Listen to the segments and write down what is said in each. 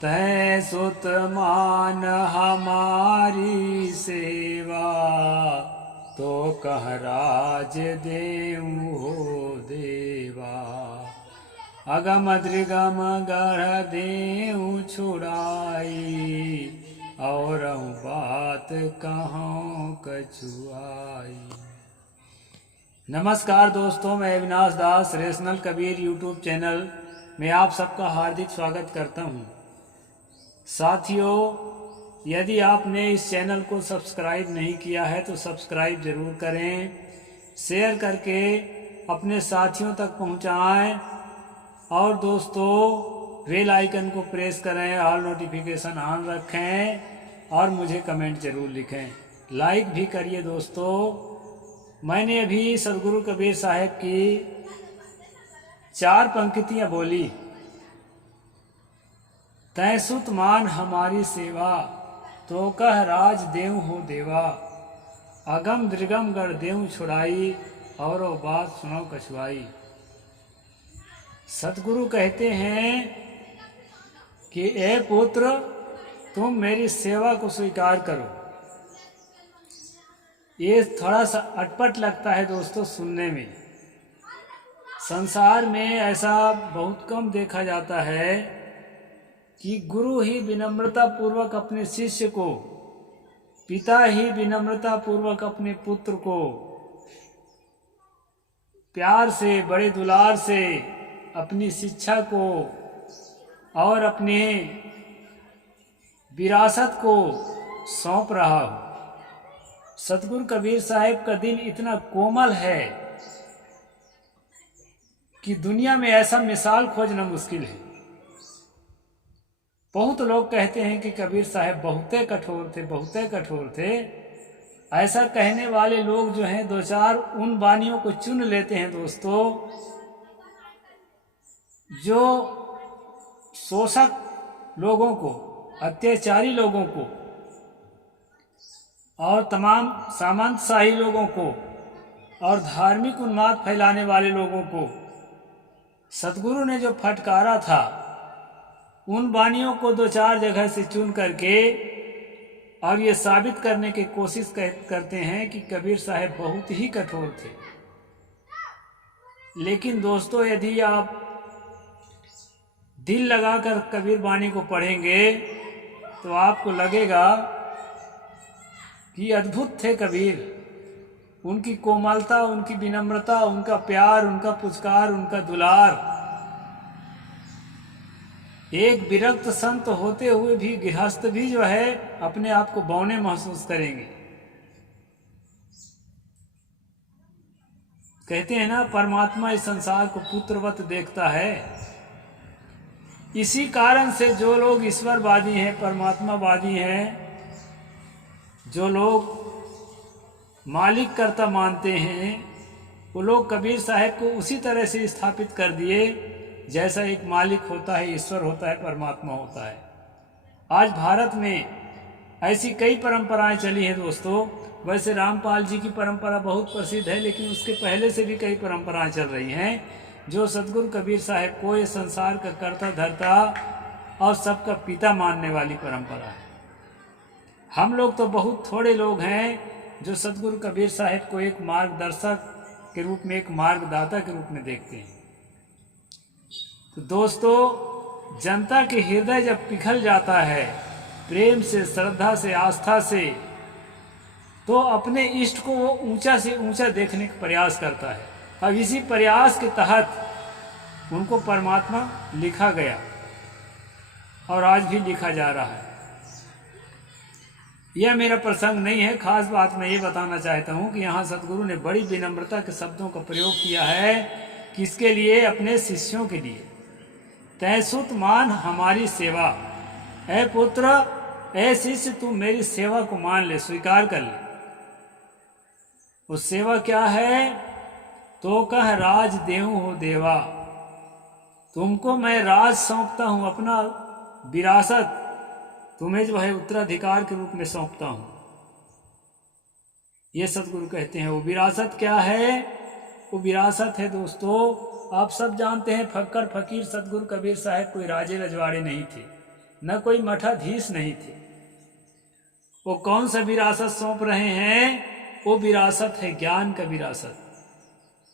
तै सुत मान हमारी सेवा, तो कह राज देऊ हो देवा। अगम दृगम गढ़ देऊ छुड़ाई, और बात कहूँ कछुआई। नमस्कार दोस्तों, मैं अविनाश दास रेशनल कबीर यूट्यूब चैनल में आप सबका हार्दिक स्वागत करता हूं। साथियों, यदि आपने इस चैनल को सब्सक्राइब नहीं किया है तो सब्सक्राइब ज़रूर करें, शेयर करके अपने साथियों तक पहुंचाएं, और दोस्तों बेल आइकन को प्रेस करें, ऑल नोटिफिकेशन ऑन रखें और मुझे कमेंट ज़रूर लिखें। लाइक भी करिए दोस्तों। मैंने अभी सदगुरु कबीर साहब की 4 पंक्तियाँ बोली। तै सुत मान हमारी सेवा, तो कह राज देव हो देवा। अगम दृगम गढ़ देव छुड़ाई, और वो बात सुनो कछुआई। सतगुरु कहते हैं कि ए पुत्र, तुम मेरी सेवा को स्वीकार करो। ये थोड़ा सा अटपट लगता है दोस्तों सुनने में। संसार में ऐसा बहुत कम देखा जाता है कि गुरु ही विनम्रता पूर्वक अपने शिष्य को, पिता ही विनम्रता पूर्वक अपने पुत्र को प्यार से, बड़े दुलार से अपनी शिक्षा को और अपने विरासत को सौंप रहा हो। सतगुरु कबीर साहब का दिल इतना कोमल है कि दुनिया में ऐसा मिसाल खोजना मुश्किल है। बहुत लोग कहते हैं कि कबीर साहब बहुते कठोर थे। ऐसा कहने वाले लोग जो हैं 2-4 उन वानियों को चुन लेते हैं दोस्तों, जो शोषक लोगों को, अत्याचारी लोगों को और तमाम सामंतशाही लोगों को और धार्मिक उन्माद फैलाने वाले लोगों को सतगुरु ने जो फटकारा था, उन वानियों को 2-4 जगह से चुन करके और ये साबित करने की कोशिश करते हैं कि कबीर साहब बहुत ही कठोर थे। लेकिन दोस्तों, यदि आप दिल लगाकर कबीर वाणी को पढ़ेंगे तो आपको लगेगा कि अद्भुत थे कबीर। उनकी कोमलता, उनकी विनम्रता, उनका प्यार, उनका पुचकार, उनका दुलार। एक विरक्त संत होते हुए भी गृहस्थ भी जो है अपने आप को बौने महसूस करेंगे। कहते हैं ना, परमात्मा इस संसार को पुत्रवत देखता है। इसी कारण से जो लोग ईश्वरवादी हैं, परमात्मावादी हैं, जो लोग मालिक कर्ता मानते हैं, वो लोग कबीर साहब को उसी तरह से स्थापित कर दिए जैसा एक मालिक होता है, ईश्वर होता है, परमात्मा होता है। आज भारत में ऐसी कई परंपराएं चली हैं दोस्तों। वैसे रामपाल जी की परंपरा बहुत प्रसिद्ध है, लेकिन उसके पहले से भी कई परंपराएं चल रही हैं जो सतगुरु कबीर साहब को ये संसार का कर्ता धर्ता और सबका पिता मानने वाली परंपरा है। हम लोग तो बहुत थोड़े लोग हैं जो सतगुरु कबीर साहब को एक मार्गदर्शक के रूप में, एक मार्गदाता के रूप में देखते हैं। तो दोस्तों, जनता के हृदय जब पिघल जाता है प्रेम से, श्रद्धा से, आस्था से, तो अपने इष्ट को वो ऊंचा से ऊंचा देखने का प्रयास करता है। अब इसी प्रयास के तहत उनको परमात्मा लिखा गया और आज भी लिखा जा रहा है। यह मेरा प्रसंग नहीं है। खास बात मैं ये बताना चाहता हूँ कि यहाँ सतगुरु ने बड़ी विनम्रता के शब्दों का प्रयोग किया है। किसके लिए? अपने शिष्यों के लिए। तै सुत मान हमारी सेवा, ऐ पुत्र, ऐ शिष्य, तू मेरी सेवा को मान ले, स्वीकार कर ले। वो सेवा क्या है? तो कह राज देऊ हो देवा। तुमको मैं राज सौंपता हूँ, अपना विरासत तुम्हें जो है उत्तराधिकार के रूप में सौंपता हूँ। ये सतगुरु कहते हैं। वो विरासत क्या है? वो विरासत है दोस्तों, आप सब जानते हैं, फक्कर फकीर सतगुरु कबीर साहब कोई राजे रजवाड़े नहीं थे। न कोई मठाधीश नहीं थे। वो कौन सा विरासत सौंप रहे हैं? वो विरासत है ज्ञान का विरासत।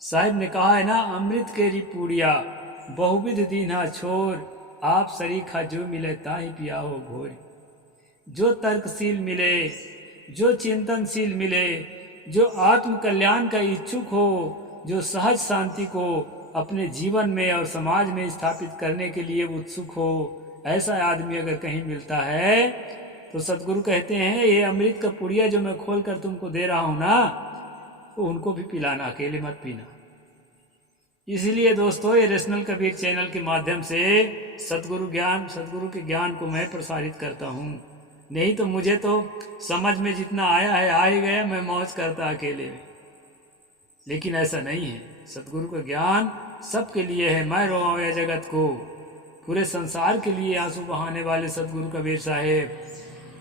साहिब ने कहा है ना, अमृत के रिपूड़िया बहुविध दीना छोर, आप सरीखा जो मिले ताहि पियाओ घोर। जो तर्कशील मिले, जो चिंतनशील मिले, जो आत्म कल्याण का इच्छुक हो, जो सहज शांति को अपने जीवन में और समाज में स्थापित करने के लिए उत्सुक हो, ऐसा आदमी अगर कहीं मिलता है तो सतगुरु कहते हैं ये अमृत का पुड़िया जो मैं खोल कर तुमको दे रहा हूं ना, तो उनको भी पिलाना, अकेले मत पीना। इसलिए दोस्तों, ये रेशनल कबीर चैनल के माध्यम से सतगुरु के ज्ञान को मैं प्रसारित करता हूँ। नहीं तो मुझे तो समझ में जितना आया है आ ही गया, मैं मौज करता अकेले में। लेकिन ऐसा नहीं है, सतगुरु का ज्ञान सबके लिए है। मैं रोआऊं या जगत को, पूरे संसार के लिए आंसू बहाने वाले सतगुरु कबीर साहेब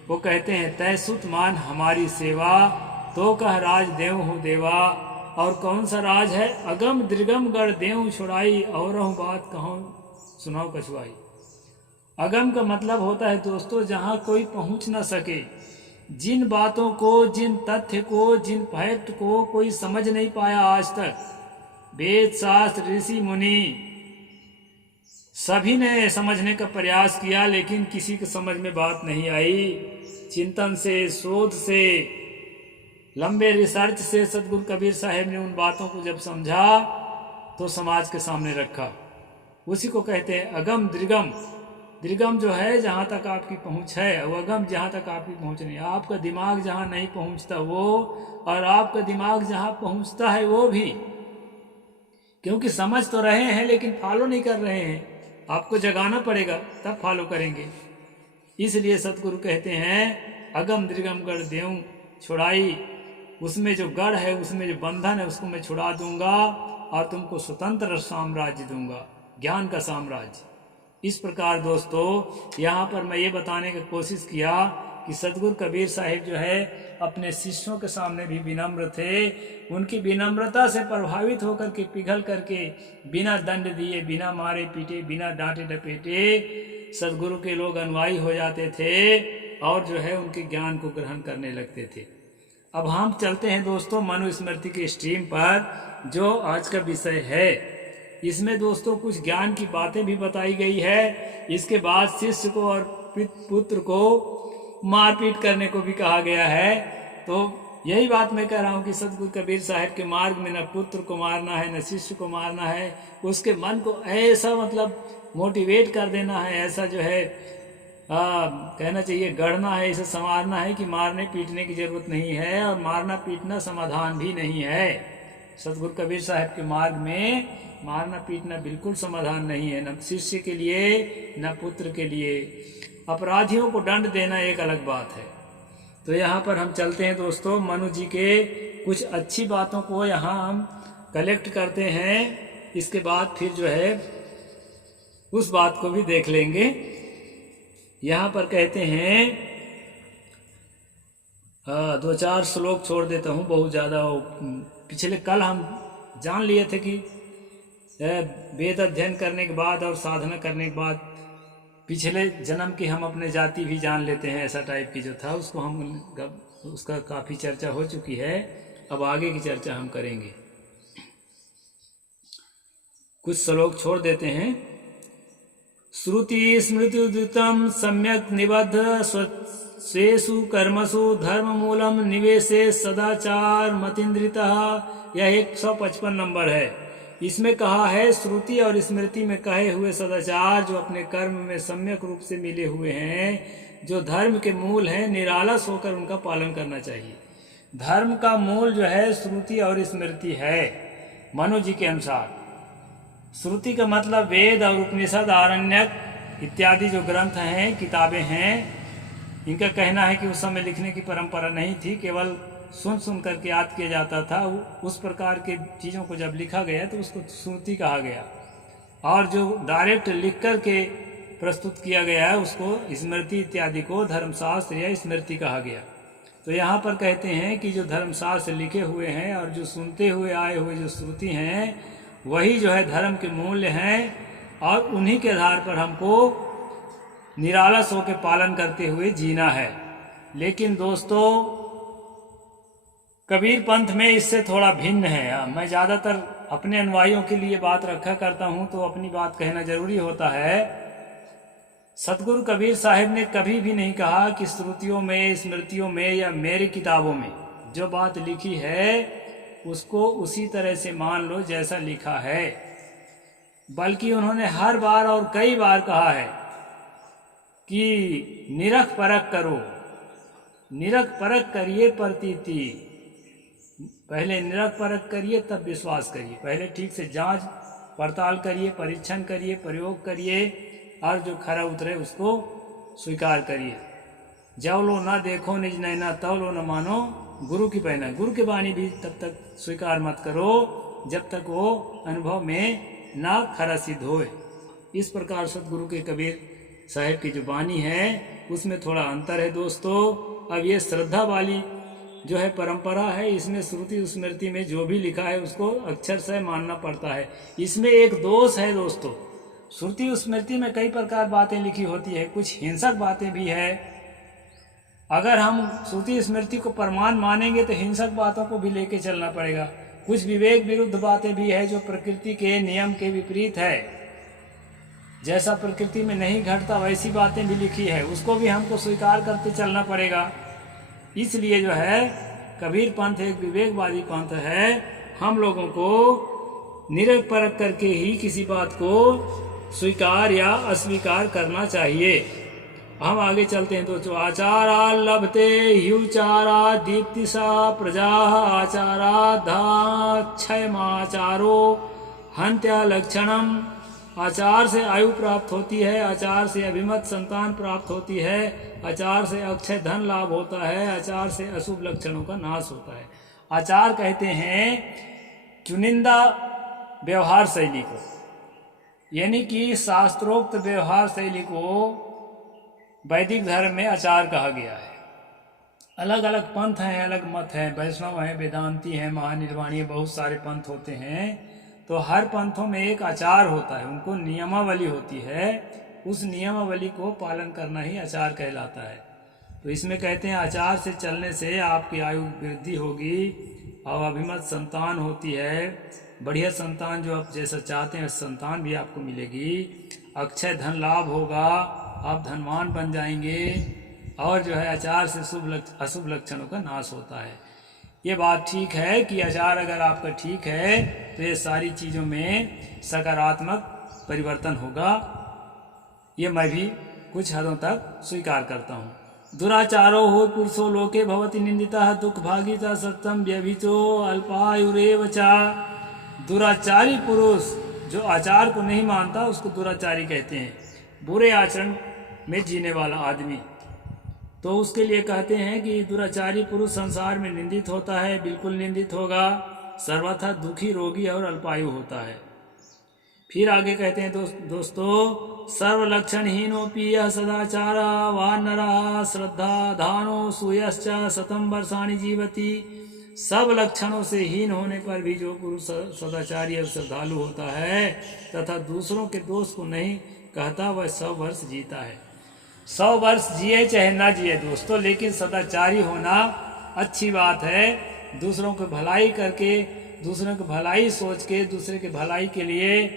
वो कहते हैं, तय सुत मान हमारी सेवा, तो कह राज देव हो देवा। और कौन सा राज है? अगम दृगम गढ़ देव छुड़ाई, और बात कहूँ सुनाओ कछुआई। अगम का मतलब होता है दोस्तों जहाँ कोई पहुँच न सके, जिन बातों को, जिन तथ्य को, जिन फैक्ट को कोई समझ नहीं पाया आज तक। वेद शास्त्र ऋषि मुनि सभी ने समझने का प्रयास किया, लेकिन किसी के समझ में बात नहीं आई। चिंतन से, शोध से, लंबे रिसर्च से सतगुरु कबीर साहब ने उन बातों को जब समझा तो समाज के सामने रखा। उसी को कहते हैं अगम दृगम। दृगम जो है जहाँ तक आपकी पहुँच है, वो अगम जहाँ तक आपकी पहुँच नहीं। आपका दिमाग जहाँ नहीं पहुँचता वो, और आपका दिमाग जहाँ पहुँचता है वो भी। क्योंकि समझ तो रहे हैं लेकिन फॉलो नहीं कर रहे हैं। आपको जगाना पड़ेगा तब फॉलो करेंगे। इसलिए सतगुरु कहते हैं अगम दृगम गढ़ देऊं छुड़ाई, उसमें जो गढ़ है, उसमें जो बंधन है, उसको मैं छुड़ा दूंगा और तुमको स्वतंत्र साम्राज्य दूंगा, ज्ञान का साम्राज्य। इस प्रकार दोस्तों यहाँ पर मैं ये बताने की कोशिश किया कि सतगुरु कबीर साहिब जो है अपने शिष्यों के सामने भी विनम्र थे। उनकी विनम्रता से प्रभावित होकर के, पिघल करके, बिना दंड दिए, बिना मारे पीटे, बिना डांटे डपेटे सतगुरु के लोग अनुयायी हो जाते थे और जो है उनके ज्ञान को ग्रहण करने लगते थे। अब हम चलते हैं दोस्तों मनुस्मृति के स्ट्रीम पर, जो आज का विषय है। इसमें दोस्तों कुछ ज्ञान की बातें भी बताई गई है। इसके बाद शिष्य को और पुत्र को मारपीट करने को भी कहा गया है। तो यही बात मैं कह रहा हूँ कि सतगुरु कबीर साहब के मार्ग में न पुत्र को मारना है, न शिष्य को मारना है। उसके मन को ऐसा मतलब मोटिवेट कर देना है, ऐसा जो है कहना चाहिए गढ़ना है, इसे संवारना है कि मारने पीटने की जरूरत नहीं है, और मारना पीटना समाधान भी नहीं है। सतगुरु कबीर साहब के मार्ग में मारना पीटना बिल्कुल समाधान नहीं है, न शिष्य के लिए न पुत्र के लिए। अपराधियों को दंड देना एक अलग बात है। तो यहाँ पर हम चलते हैं दोस्तों, मनु जी के कुछ अच्छी बातों को यहाँ हम कलेक्ट करते हैं। इसके बाद फिर जो है उस बात को भी देख लेंगे। यहाँ पर कहते हैं, दो चार श्लोक छोड़ देता हूँ, बहुत ज़्यादा पिछले कल हम जान लिए थे कि वेद अध्ययन करने के बाद और साधना करने के बाद पिछले जन्म की हम अपने जाति भी जान लेते हैं, ऐसा टाइप की जो था उसको हम उसका काफ़ी चर्चा हो चुकी है। अब आगे की चर्चा हम करेंगे। कुछ श्लोक छोड़ देते हैं। श्रुति स्मृति उदितम सम्यक निबद्ध स्वेषु कर्मसु धर्म मूलम निवेशे सदाचार मतीन्द्रितः। यह 155 नंबर है। इसमें कहा है श्रुति और स्मृति में कहे हुए सदाचार जो अपने कर्म में सम्यक रूप से मिले हुए हैं, जो धर्म के मूल हैं, निरालस होकर उनका पालन करना चाहिए। धर्म का मूल जो है श्रुति और स्मृति है मनु जी के अनुसार। श्रुति का मतलब वेद और उपनिषद, आरण्यक इत्यादि जो ग्रंथ हैं, किताबें हैं। इनका कहना है कि उस समय लिखने की परंपरा नहीं थी, केवल सुन सुन करके याद किया जाता था। उस प्रकार के चीज़ों को जब लिखा गया तो उसको श्रुति कहा गया, और जो डायरेक्ट लिख कर के प्रस्तुत किया गया है उसको स्मृति इत्यादि को धर्मशास्त्र या स्मृति कहा गया। तो यहाँ पर कहते हैं कि जो धर्मशास्त्र लिखे हुए हैं और जो सुनते हुए आए हुए जो श्रुति हैं, वही जो है धर्म के मूल्य हैं, और उन्हीं के आधार पर हमको निरालस होकर पालन करते हुए जीना है। लेकिन दोस्तों कबीर पंथ में इससे थोड़ा भिन्न है। मैं ज़्यादातर अपने अनुयायियों के लिए बात रखा करता हूँ तो अपनी बात कहना जरूरी होता है। सतगुरु कबीर साहिब ने कभी भी नहीं कहा कि श्रुतियों में, स्मृतियों में या मेरी किताबों में जो बात लिखी है उसको उसी तरह से मान लो जैसा लिखा है, बल्कि उन्होंने हर बार और कई बार कहा है कि निरख परख करो, निरख परख करिए प्रतीति। पहले निरख परख करिए तब विश्वास करिए, पहले ठीक से जांच पड़ताल करिए, परीक्षण करिए, प्रयोग करिए और जो खरा उतरे उसको स्वीकार करिए। जब लो ना देखो निज नैना तब लो न मानो गुरु की बहना। गुरु की वाणी भी तब तक स्वीकार मत करो जब तक वो अनुभव में ना खरा सिद्ध होए। इस प्रकार सतगुरु के कबीर साहिब की जो वाणी है उसमें थोड़ा अंतर है दोस्तों। अब ये श्रद्धा वाली जो है परंपरा है, इसमें श्रुति स्मृति में जो भी लिखा है उसको अक्षर से मानना पड़ता है। इसमें एक दोष है दोस्तों, श्रुति स्मृति में कई प्रकार बातें लिखी होती है, कुछ हिंसक बातें भी है। अगर हम श्रुति स्मृति को प्रमाण मानेंगे तो हिंसक बातों को भी लेके चलना पड़ेगा। कुछ विवेक विरुद्ध बातें भी है जो प्रकृति के नियम के विपरीत है। जैसा प्रकृति में नहीं घटता वैसी बातें भी लिखी है, उसको भी हमको स्वीकार करते चलना पड़ेगा। इसलिए जो है कबीर पंथ एक विवेकवादी पंथ है। हम लोगों को निरख परख करके ही किसी बात को स्वीकार या अस्वीकार करना चाहिए। हम आगे चलते हैं दोस्तों। आचारा लभते ह्युचारा दीप्तिसा प्रजा आचाराधा क्षयमाचारो हंत्या लक्षणम। आचार से आयु प्राप्त होती है, आचार से अभिमत संतान प्राप्त होती है, आचार से अक्षय धन लाभ होता है, आचार से अशुभ लक्षणों का नाश होता है। आचार कहते हैं चुनिंदा व्यवहार शैली को, यानी कि शास्त्रोक्त व्यवहार शैली को वैदिक धर्म में आचार कहा गया है। अलग अलग पंथ हैं, अलग मत हैं, वैष्णव हैं, वेदांती हैं, महानिर्वाणी, बहुत सारे पंथ होते हैं। तो हर पंथों में एक आचार होता है, उनको नियमावली होती है, उस नियमावली को पालन करना ही आचार कहलाता है। तो इसमें कहते हैं आचार से चलने से आपकी आयु वृद्धि होगी और अभिमत संतान होती है, बढ़िया संतान जो आप जैसा चाहते हैं संतान भी आपको मिलेगी, अक्षय धन लाभ होगा, आप धनवान बन जाएंगे, और जो है आचार से अशुभ लक्षणों का नाश होता है। ये बात ठीक है कि आचार अगर आपका ठीक है तो ये सारी चीज़ों में सकारात्मक परिवर्तन होगा। ये मैं भी कुछ हदों तक स्वीकार करता हूँ। दुराचारो हो पुरुषो लोके भवति निंदिता दुख भागिता सत्यम व्यभिचो अल्पायुरेव चा। दुराचारी पुरुष जो आचार को नहीं मानता उसको दुराचारी कहते हैं, बुरे आचरण में जीने वाला आदमी। तो उसके लिए कहते हैं कि दुराचारी पुरुष संसार में निंदित होता है, बिल्कुल निंदित होगा, सर्वथा दुखी, रोगी और अल्पायु होता है। फिर आगे कहते हैं दोस्तों सर्वलक्षणहीनोपि यः सदाचारा वानरः श्रद्धा धानो सूयश्च शतं वर्षाणि जीवति। सब लक्षणों से हीन होने पर भी जो पुरुष सदाचारी और श्रद्धालु होता है तथा दूसरों के दोष को नहीं कहता वह 100 वर्ष जीता है। 100 वर्ष जिए चाहे ना जिए दोस्तों, लेकिन सदाचारी होना अच्छी बात है। दूसरों की भलाई करके, दूसरों की भलाई सोच के, दूसरे की भलाई के लिए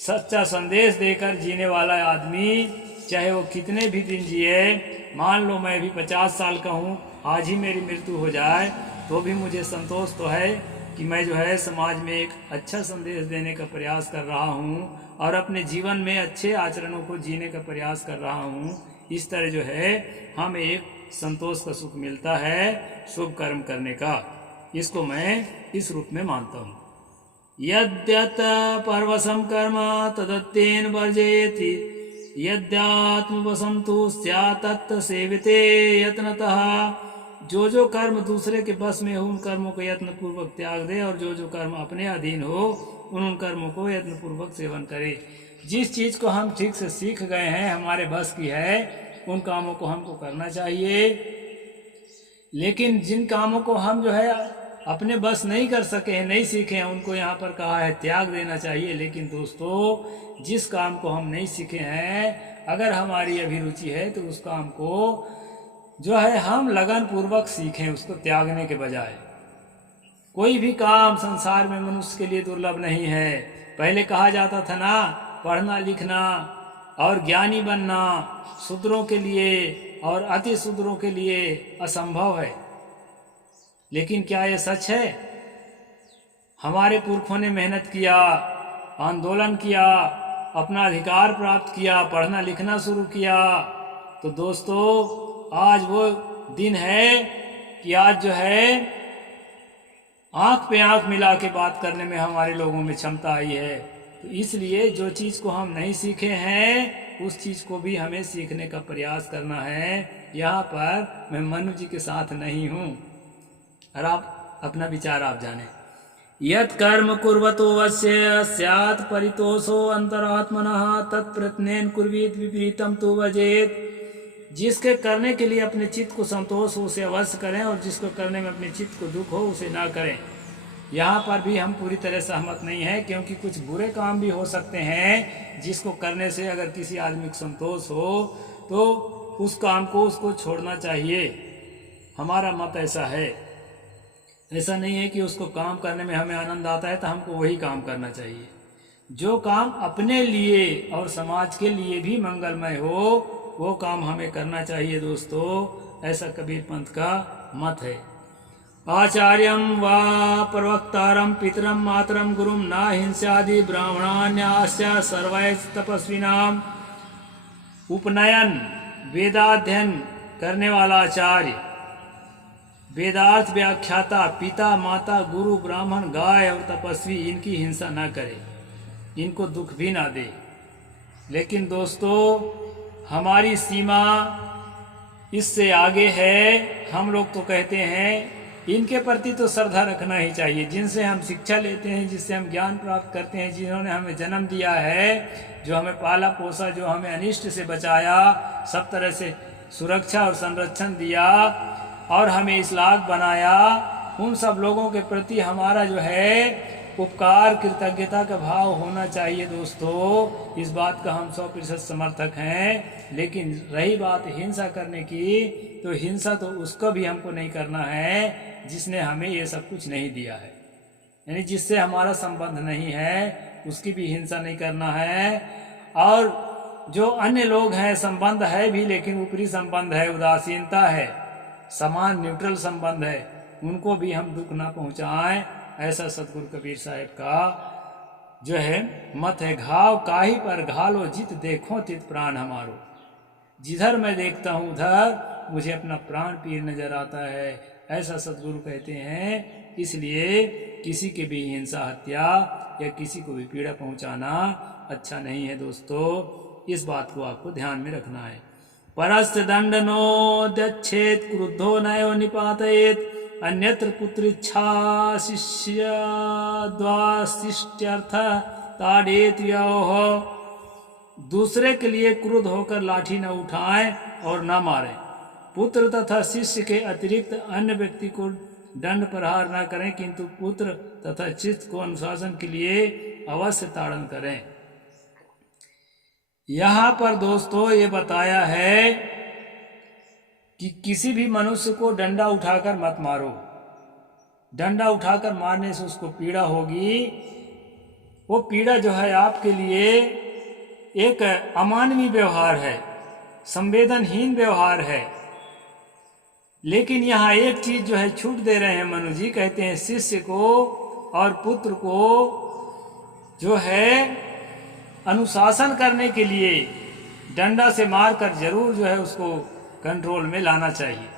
सच्चा संदेश देकर जीने वाला आदमी चाहे वो कितने भी दिन जिए, मान लो मैं भी 50 साल का हूँ, आज ही मेरी मृत्यु हो जाए तो भी मुझे संतोष तो है कि मैं जो है समाज में एक अच्छा संदेश देने का प्रयास कर रहा हूँ और अपने जीवन में अच्छे आचरणों को जीने का प्रयास कर रहा हूँ। इस तरह जो है हमें एक संतोष का सुख मिलता है शुभ कर्म करने का। इसको मैं इस रूप में मानता हूँ। यद्यत परवशम कर्म तदत्तेन वर्जयति यद्यात्मवशम तु स्यात् तत् सेविते यत्नतः। जो कर्म दूसरे के बस में हो उन कर्मों को यत्न पूर्वक त्याग दे और जो कर्म अपने अधीन हो उन कर्मों को यत्न पूर्वक सेवन करे। जिस चीज़ को हम ठीक से सीख गए हैं, हमारे बस की है, उन कामों को हमको करना चाहिए। लेकिन जिन कामों को हम जो है अपने बस नहीं कर सके हैं, नहीं सीखे हैं, उनको यहाँ पर कहा है त्याग देना चाहिए। लेकिन दोस्तों जिस काम को हम नहीं सीखे हैं अगर हमारी अभिरुचि है तो उस काम को जो है हम लगन पूर्वक सीखें, उसको त्यागने के बजाय। कोई भी काम संसार में मनुष्य के लिए दुर्लभ नहीं है। पहले कहा जाता था ना, पढ़ना लिखना और ज्ञानी बनना शूद्रों के लिए और अति शूद्रों के लिए असंभव है। लेकिन क्या ये सच है? हमारे पुरखों ने मेहनत किया, आंदोलन किया, अपना अधिकार प्राप्त किया, पढ़ना लिखना शुरू किया। तो दोस्तों आज वो दिन है कि आज जो है आंख पे आंख मिला के बात करने में हमारे लोगों में क्षमता आई है। तो इसलिए जो चीज़ को हम नहीं सीखे हैं उस चीज़ को भी हमें सीखने का प्रयास करना है। यहाँ पर मैं मनु जी के साथ नहीं हूँ, और आप अपना विचार आप जाने। यत् कर्म कुर्वतो वश्य स्यात् परितोषो अंतरात्मनः तत्प्रत्नेन कुर्वीत विपरीतम तु वजेत। जिसके करने के लिए अपने चित्त को संतोष हो उसे अवश्य करें, और जिसको करने में अपने चित्त को दुख हो उसे ना करें। यहाँ पर भी हम पूरी तरह सहमत नहीं है, क्योंकि कुछ बुरे काम भी हो सकते हैं जिसको करने से अगर किसी आदमी को संतोष हो तो उस काम को उसको छोड़ना चाहिए। हमारा मत ऐसा है। ऐसा नहीं है कि उसको काम करने में हमें आनंद आता है तो हमको वही काम करना चाहिए। जो काम अपने लिए और समाज के लिए भी मंगलमय हो वो काम हमें करना चाहिए दोस्तों। ऐसा कबीर पंथ का मत है। आचार्यम वा प्रवक्तारम पितरम मातरम गुरुम ना हिंसादि ब्राह्मणान्यास्य सर्वैः तपस्विनाम। उपनयन वेदाध्ययन करने वाला आचार्य, वेदार्थ व्याख्याता, पिता माता गुरु ब्राह्मण गाय और तपस्वी इनकी हिंसा ना करे, इनको दुख भी ना दे। लेकिन दोस्तों हमारी सीमा इससे आगे है। हम लोग तो कहते हैं इनके प्रति तो श्रद्धा रखना ही चाहिए, जिनसे हम शिक्षा लेते हैं, जिससे हम ज्ञान प्राप्त करते हैं, जिन्होंने हमें जन्म दिया है, जो हमें पाला पोसा, जो हमें अनिष्ट से बचाया, सब तरह से सुरक्षा और संरक्षण दिया और हमें इस लायक बनाया। उन सब लोगों के प्रति हमारा जो है उपकार कृतज्ञता का भाव होना चाहिए दोस्तों। इस बात का हम 100% समर्थक हैं। लेकिन रही बात हिंसा करने की, तो हिंसा तो उसको भी हमको नहीं करना है जिसने हमें ये सब कुछ नहीं दिया है, यानी जिससे हमारा संबंध नहीं है उसकी भी हिंसा नहीं करना है। और जो अन्य लोग हैं संबंध है भी लेकिन ऊपरी संबंध है, उदासीनता है, समान न्यूट्रल संबंध है, उनको भी हम दुख ना पहुँचाएं। ऐसा सतगुरु कबीर साहब का जो है मत है। घाव काही पर घालो जित देखो तित प्राण हमारो। जिधर मैं देखता हूँ उधर मुझे अपना प्राण पीर नजर आता है, ऐसा सतगुरु कहते हैं। इसलिए किसी के भी हिंसा हत्या या किसी को भी पीड़ा पहुँचाना अच्छा नहीं है दोस्तों। इस बात को आपको ध्यान में रखना है। परस्य दंडनो दच्छेत क्रुद्धो नयो निपातयेत अन्यत्र पुत्रिच्छा शिष्य द्वाशिष्ट्यर्थ ताड़ेत योः। दूसरे के लिए क्रुद्ध होकर लाठी न उठाएं और न मारें। पुत्र तथा शिष्य के अतिरिक्त अन्य व्यक्ति को दंड प्रहार न करें, किंतु पुत्र तथा शिष्य को अनुशासन के लिए अवश्य ताड़न करें। यहाँ पर दोस्तों ये बताया है कि किसी भी मनुष्य को डंडा उठाकर मत मारो। डंडा उठाकर मारने से उसको पीड़ा होगी। वो पीड़ा जो है आपके लिए एक अमानवीय व्यवहार है, संवेदनहीन व्यवहार है। लेकिन यहाँ एक चीज जो है छूट दे रहे हैं मनु जी, कहते हैं शिष्य को और पुत्र को जो है अनुशासन करने के लिए डंडा से मारकर जरूर जो है उसको कंट्रोल में लाना चाहिए।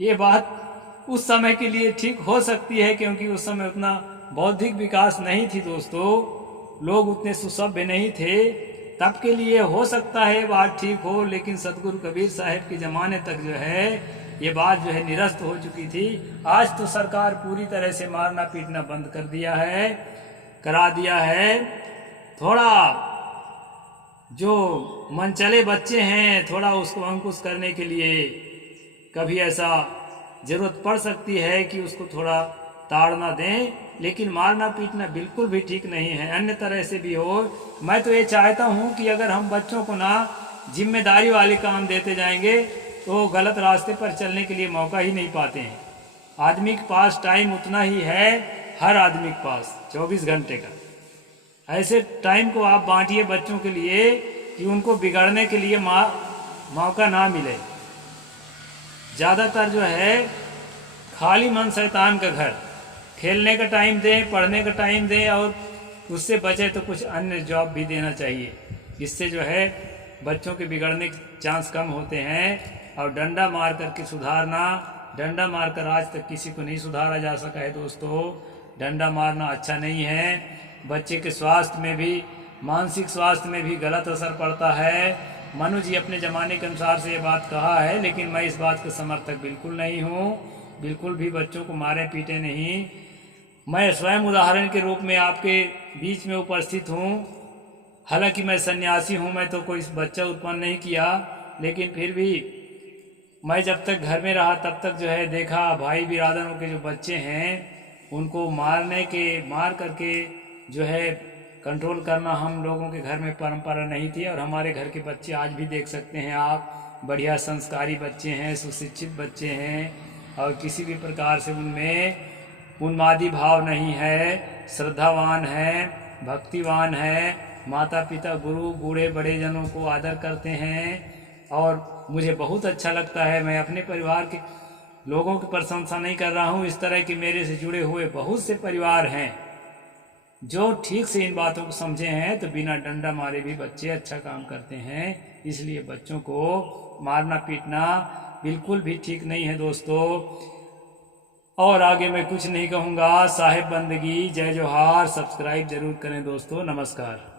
ये बात उस समय के लिए ठीक हो सकती है, क्योंकि उस समय उतना बौद्धिक विकास नहीं थी दोस्तों, लोग उतने सुसभ्य नहीं थे, तब के लिए हो सकता है बात ठीक हो। लेकिन सतगुरु कबीर साहब के ज़माने तक जो है ये बात जो है निरस्त हो चुकी थी। आज तो सरकार पूरी तरह से मारना पीटना बंद कर दिया है, करा दिया है। थोड़ा जो मनचले बच्चे हैं थोड़ा उसको अंकुश करने के लिए कभी ऐसा जरूरत पड़ सकती है कि उसको थोड़ा ताड़ना दें, लेकिन मारना पीटना बिल्कुल भी ठीक नहीं है। अन्य तरह से भी हो, मैं तो ये चाहता हूँ कि अगर हम बच्चों को ना जिम्मेदारी वाले काम देते जाएंगे तो गलत रास्ते पर चलने के लिए मौका ही नहीं पाते हैं। आदमी के पास टाइम उतना ही है, हर आदमी के पास 24 घंटे का। ऐसे टाइम को आप बांटिए बच्चों के लिए कि उनको बिगड़ने के लिए मौका ना मिले। ज़्यादातर जो है खाली मन शैतान का घर, खेलने का टाइम दें, पढ़ने का टाइम दें, और उससे बचे तो कुछ अन्य जॉब भी देना चाहिए। इससे जो है बच्चों के बिगड़ने के चांस कम होते हैं। और डंडा मार करके सुधारना, डंडा मारकर आज तक किसी को नहीं सुधारा जा सका है दोस्तों। डंडा मारना अच्छा नहीं है। बच्चे के स्वास्थ्य में भी, मानसिक स्वास्थ्य में भी गलत असर पड़ता है। मनु जी अपने ज़माने के अनुसार से ये बात कहा है, लेकिन मैं इस बात का समर्थक बिल्कुल नहीं हूँ। बिल्कुल भी बच्चों को मारे पीटे नहीं। मैं स्वयं उदाहरण के रूप में आपके बीच में उपस्थित हूँ। हालांकि मैं सन्यासी हूँ, मैं तो कोई बच्चा उत्पन्न नहीं किया, लेकिन फिर भी मैं जब तक घर में रहा तब तक जो है देखा, भाई बिरादरों के जो बच्चे हैं उनको मार करके जो है कंट्रोल करना हम लोगों के घर में परंपरा नहीं थी। और हमारे घर के बच्चे आज भी देख सकते हैं आप, बढ़िया संस्कारी बच्चे हैं, सुशिक्षित बच्चे हैं, और किसी भी प्रकार से उनमें उन्मादी भाव नहीं है, श्रद्धावान है, भक्तिवान है, माता पिता गुरु बूढ़े बड़े जनों को आदर करते हैं। और मुझे बहुत अच्छा लगता है। मैं अपने परिवार के लोगों की प्रशंसा नहीं कर रहा हूँ, इस तरह के मेरे से जुड़े हुए बहुत से परिवार हैं जो ठीक से इन बातों को समझे हैं, तो बिना डंडा मारे भी बच्चे अच्छा काम करते हैं। इसलिए बच्चों को मारना पीटना बिल्कुल भी ठीक नहीं है दोस्तों। और आगे मैं कुछ नहीं कहूँगा। साहिब बंदगी, जय जोहार। सब्सक्राइब जरूर करें दोस्तों। नमस्कार।